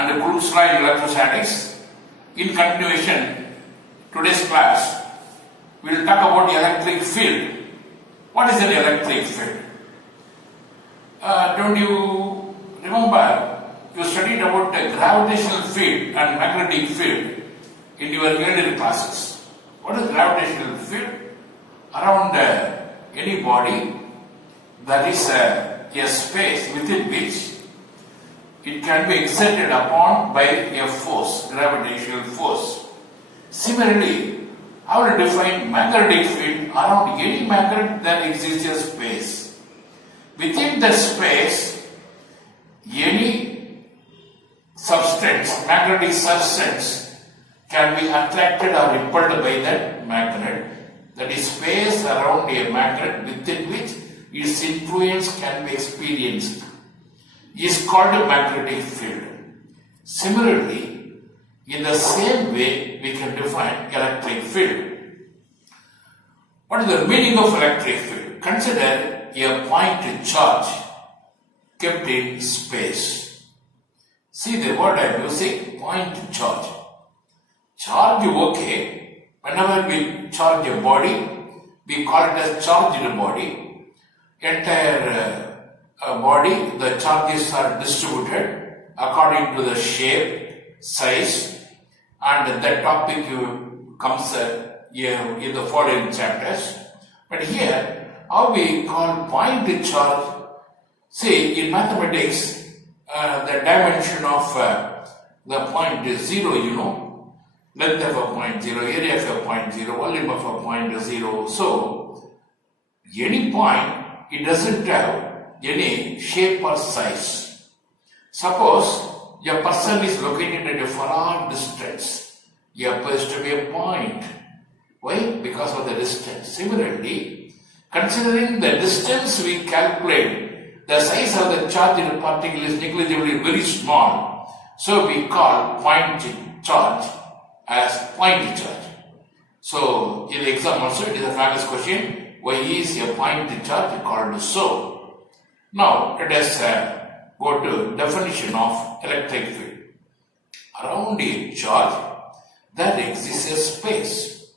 and Coulomb's law in electrostatics. In continuation, today's class, we will talk about the electric field. What is an electric field? Don't you remember you studied about the gravitational field and magnetic field in your earlier classes? What is gravitational field? Around any body, there is a space within which it can be exerted upon by a force, gravitational force. Similarly, I will define magnetic field. Around any magnet there exists a space. Within the space, any substance, magnetic substance, can be attracted or repelled by that magnet. That is space around a magnet within which its influence can be experienced is called a magnetic field. Similarly, in the same way, we can define electric field. What is the meaning of electric field? Consider a point charge kept in space. See the word I am using, point charge. Charge, okay. Whenever we charge a body, we call it as charged body. Entire body, the charges are distributed according to the shape, size, and that topic comes in the following chapters. But here, how we call point charge? See, in mathematics, the dimension of the point is 0, length of a point 0, area of a point 0, volume of a point 0. So, any point, it doesn't have any shape or size. Suppose a person is located at a far distance. He appears to be a point. Why? Because of the distance. Similarly, considering the distance we calculate, the size of the charged particle is negligibly very small. So we call point charge as point charge. So in the exam also it is a famous question, why is a point charge called so? Now let us go to definition of electric field. Around a charge there exists a space.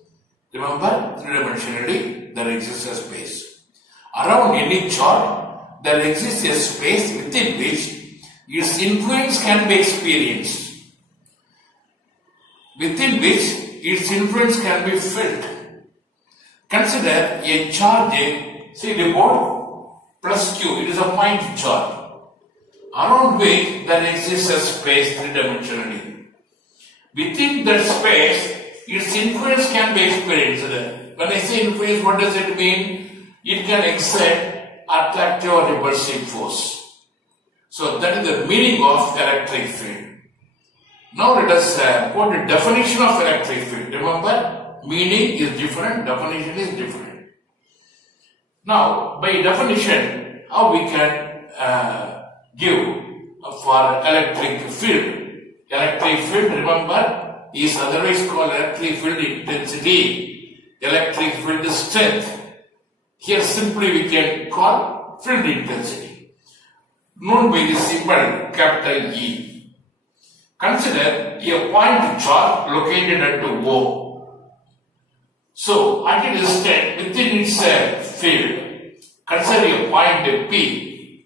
Remember, three-dimensionally there exists a space. Around any charge there exists a space within which its influence can be experienced. Within which its influence can be felt. Consider a charge, see the board plus Q, it is a point charge. Around which there exists a space three-dimensionally. Within that space, its influence can be experienced. When I say influence, what does it mean? It can exert attractive or repulsive force. So that is the meaning of electric field. Now let us go to definition of electric field. Remember, meaning is different, definition is different. Now, by definition, how we can give for electric field? Electric field, remember, is otherwise called electric field intensity, electric field strength. Here simply we can call field intensity, known by the symbol capital E. Consider a point charge located at O. So, at a distance within its field, consider a point P.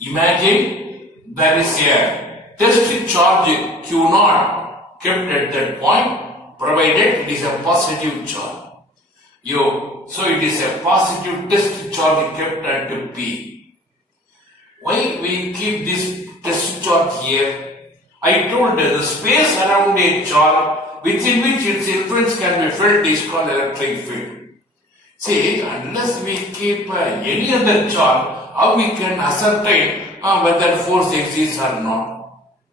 Imagine there is a test charge Q0 kept at that point, provided it is a positive charge. So it is a positive test charge kept at P. Why we keep this test charge here? I told the space around a charge within which its influence can be felt is called electric field. See, unless we keep any other charge, how we can ascertain whether force exists or not.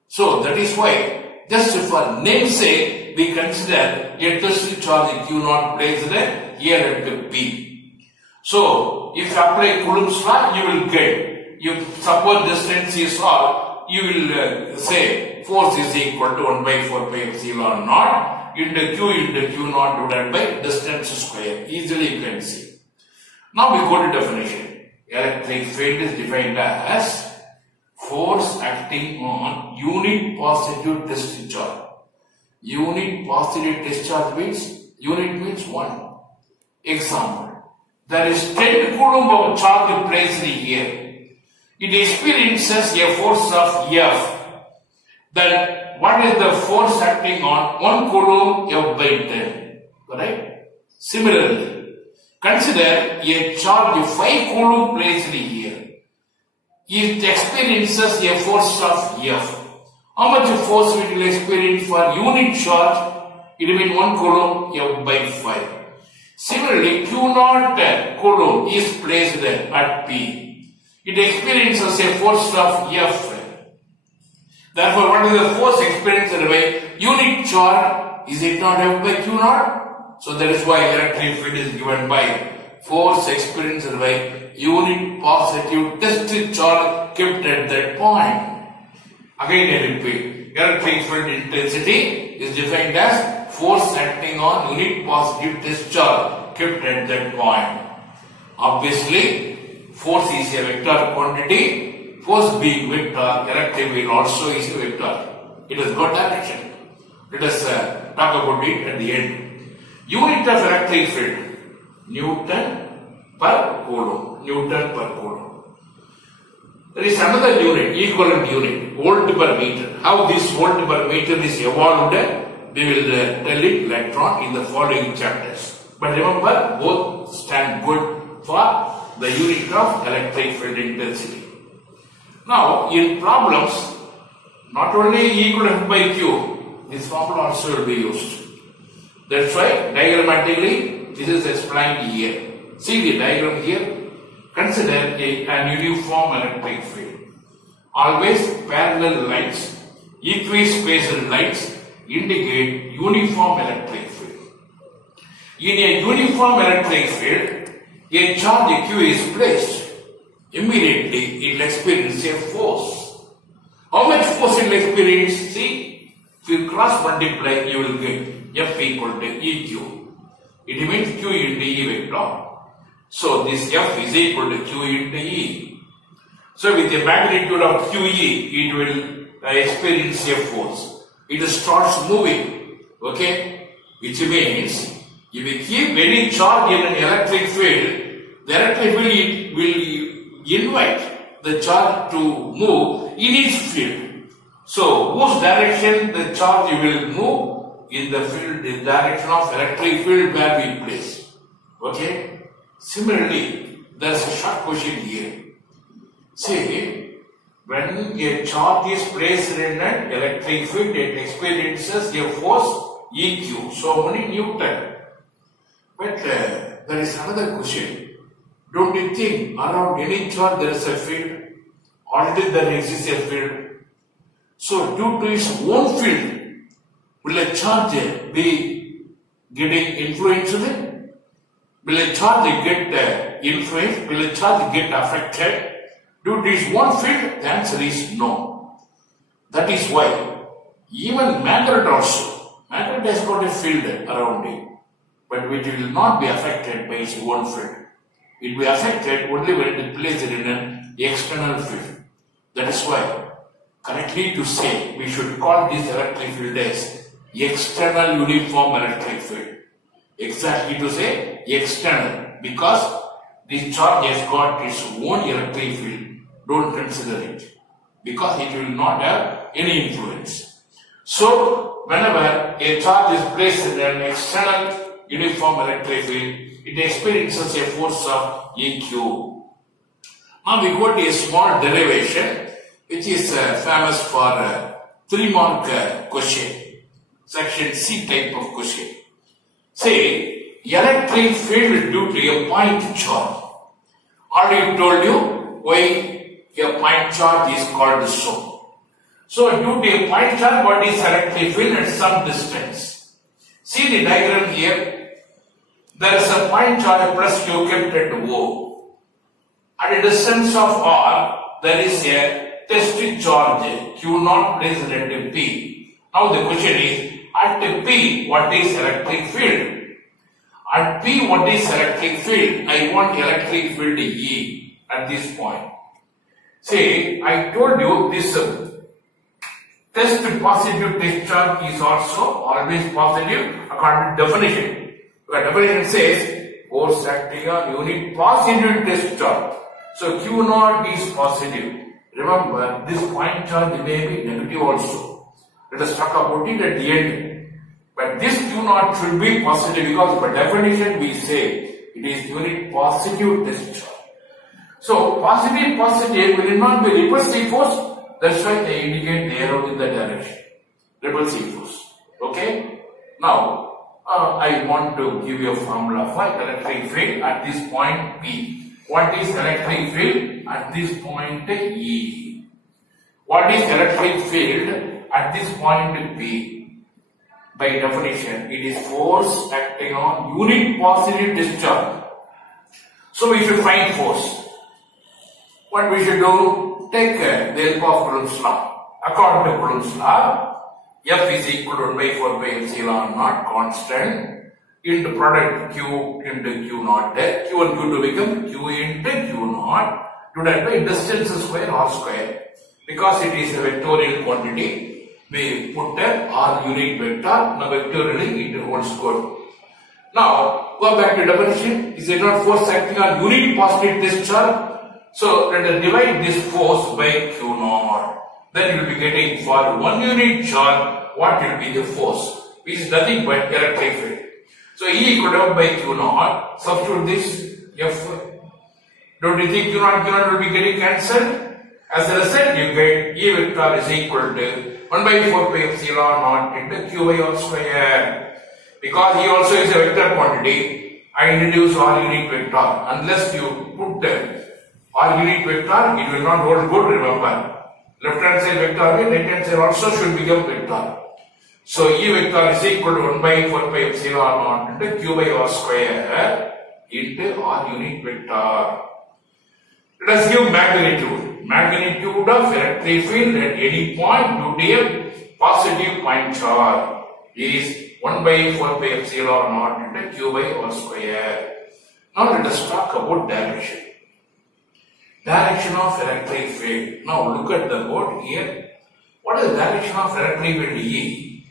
So that is why, just for namesake, we consider a test charge Q0 placed here at P. So, if you apply Coulomb's law, you will get, if suppose distance is all, you will say force is equal to 1 by 4 pi epsilon naught into Q naught divided by distance square. Easily you can see. Now we go to definition. Electric field is defined as force acting on unit positive test charge. Unit positive test charge means 1. Example, there is 10 coulomb of charge placed here. It experiences a force of F. Then what is the force acting on 1 coulomb F by 10? Correct? Similarly, consider a charge 5 coulomb placed here. It experiences a force of F. How much force it will experience for unit charge? It will be 1 coulomb F by 5. Similarly, Q0 coulomb is placed at P. It experiences a force of F. Therefore, what is the force experienced by unit charge? Is it not F by Q0? So that is why electric field is given by force experienced by unit positive test charge kept at that point. Again I repeat, electric field intensity is defined as force acting on unit positive test charge kept at that point. Obviously, force is a vector quantity. Force being vector, electric field also is a vector. It has got direction. Let us talk about it at the end. Unit of electric field, Newton per coulomb. Newton per coulomb. There is another unit, equivalent unit, volt per meter. How this volt per meter is evolved, we will tell it later on in the following chapters. But remember, both stand good for the unit of electric field intensity. Now, in problems, not only equal to F by Q, this formula also will be used. That's why diagrammatically this is explained here. See the diagram here. Consider an uniform electric field. Always parallel lines, equispaced lines indicate uniform electric field. In a uniform electric field, a charge Q is placed. Immediately it will experience a force. How much force it will experience? See, if you cross multiply, you will get F equal to EQ. It means Q into E vector. So this F is equal to Q into E. So with the magnitude of QE, it will experience a force. It starts moving. Okay? Which means, if we keep any charge in an electric field, the electric field will invite the charge to move in its field. So, whose direction the charge will move? In the field, the direction of electric field where we place. Okay? Similarly, there is a short question here. See, when a charge is placed in an electric field, it experiences a force EQ, so many Newton. But there is another question. Don't you think around any charge there is a field? Already there exists a field. So due to its own field, will a charge be getting influenced? Will a charge get influenced? Will a charge get affected? Due to its own field, the answer is no. That is why even magnet also, magnet has got a field around it, but it will not be affected by its own field. It will be affected only when it is placed in an external field. That is why, correctly to say, we should call this electric field as external uniform electric field. Exactly to say external, because this charge has got its own electric field. Don't consider it, because it will not have any influence. So, whenever a charge is placed in an external uniform electric field, it experiences a force of EQ. Now we go to a small derivation which is famous for 3-mark question, section C type of question. Say, electric field due to a point charge. Already told you why a point charge is called so. So due to a point charge, what is electric field at some distance? See the diagram here. There is a point charge plus Q kept at O. At a distance of R, there is a test charge Q0 placed at P. Now the question is, at P, what is electric field? At P, what is electric field? I want electric field E at this point. See, I told you this test positive test charge is also always positive according to definition. The definition says force acting on unit positive test charge. So Q naught is positive. Remember, this point charge may be negative also. Let us talk about it at the end. But this Q naught should be positive because by definition we say it is unit positive test charge. So positive will not be repulsive force. That's why they indicate the arrow in the direction. Repulsive force. Okay? Now, I want to give you a formula for electric field at this point P. What is electric field at this point E? What is electric field at this point P? By definition, it is force acting on unit positive discharge. So we should find force. What we should do? Take the help of Coulomb's law. According to Coulomb's law, F is equal to 1 by 4 by epsilon naught constant into product Q into Q naught. Q and Q to become Q into Q naught divided by distance square R square. Because it is a vectorial quantity, we put a R unit vector. Now vectorially it holds good. Now go back to definition. Is it not force acting on unit positive discharge? So let us divide this force by Q naught. Then you will be getting for 1 unit charge what will be the force, which is nothing but electric field. So E equal to by Q naught. Substitute this F. Don't you think Q naught will be getting cancelled? As a result, you get E vector is equal to 1 by 4 pi epsilon naught into Q by R square. Because E also is a vector quantity, I introduce R unit vector. Unless you put R unit vector, it will not hold good, remember. Left hand side vector, right hand side also should become vector. So E vector is equal to 1 by 4 pi epsilon naught into Q by R square into R unit vector. Let us give magnitude. Magnitude of electric field at any point due to a positive point charge is 1 by 4 pi epsilon naught into Q by R square. Now let us talk about direction. Direction of electric field. Now look at the board here. What is the direction of electric field E?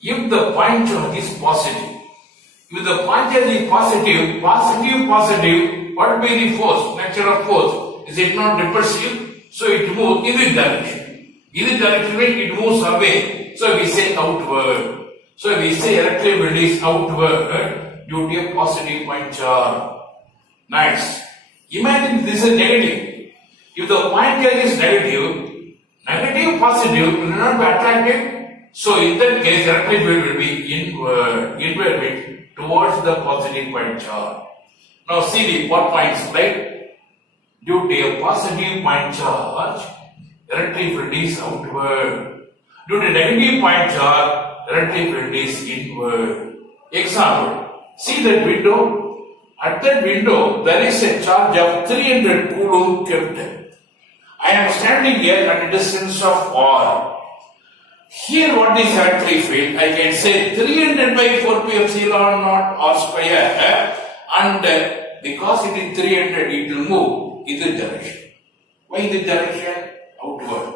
If the point charge is positive, if the point charge is positive, what will be the force, nature of force? Is it not repulsive? So it moves in this direction. In this direction it moves away. So we say outward. So we say electric field is outward due to a positive point charge. Nice. Imagine this is negative. If the point charge is negative positive will not be attractive. So in that case, electric field will be inward towards the positive point charge. Now see the what points, right? Due to a positive point charge, electric field is outward. Due to negative point charge, electric field is inward. Example, see that window. At that window, there is a charge of 300 coulomb kept. I am standing here at a distance of R. Here what is electric field? I can say 300 by 4 pi epsilon naught R square, and because it is 300 it will move in this direction. Why in this direction? Outward.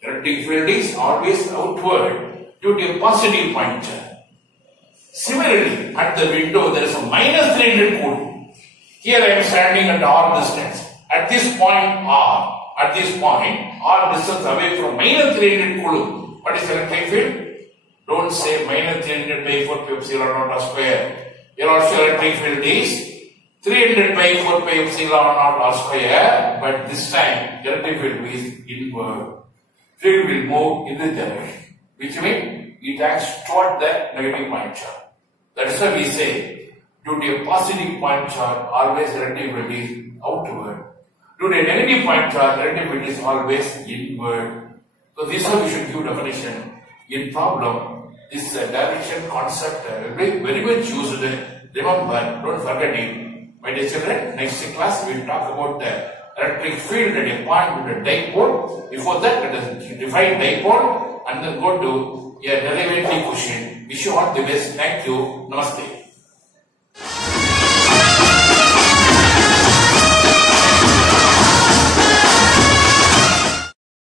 Electric field is always outward due to a positive point charge. Similarly, at the window there is a minus 300 coulomb. Here I am standing at R distance. At this point R distance away from minus 300 coulomb. What is electric field? Don't say minus 300 by 4 pi epsilon naught R square. Here also electric field is 300 by 4 pi epsilon naught R square, but this time electric field is inward. Field will move in this direction, which means it acts toward the negative point charge. That is why we say, due to a positive point charge, always electric field is outward. Due to a negative point charge, electric field is always inward. So this is how we should give definition. In problem, this direction concept will be very much used. Remember, don't forget it. My dear children, next class we will talk about the electric field at a point with a dipole. Before that, let us define dipole and then go to a derivative question. Wish you all the best. Thank you. Namaste.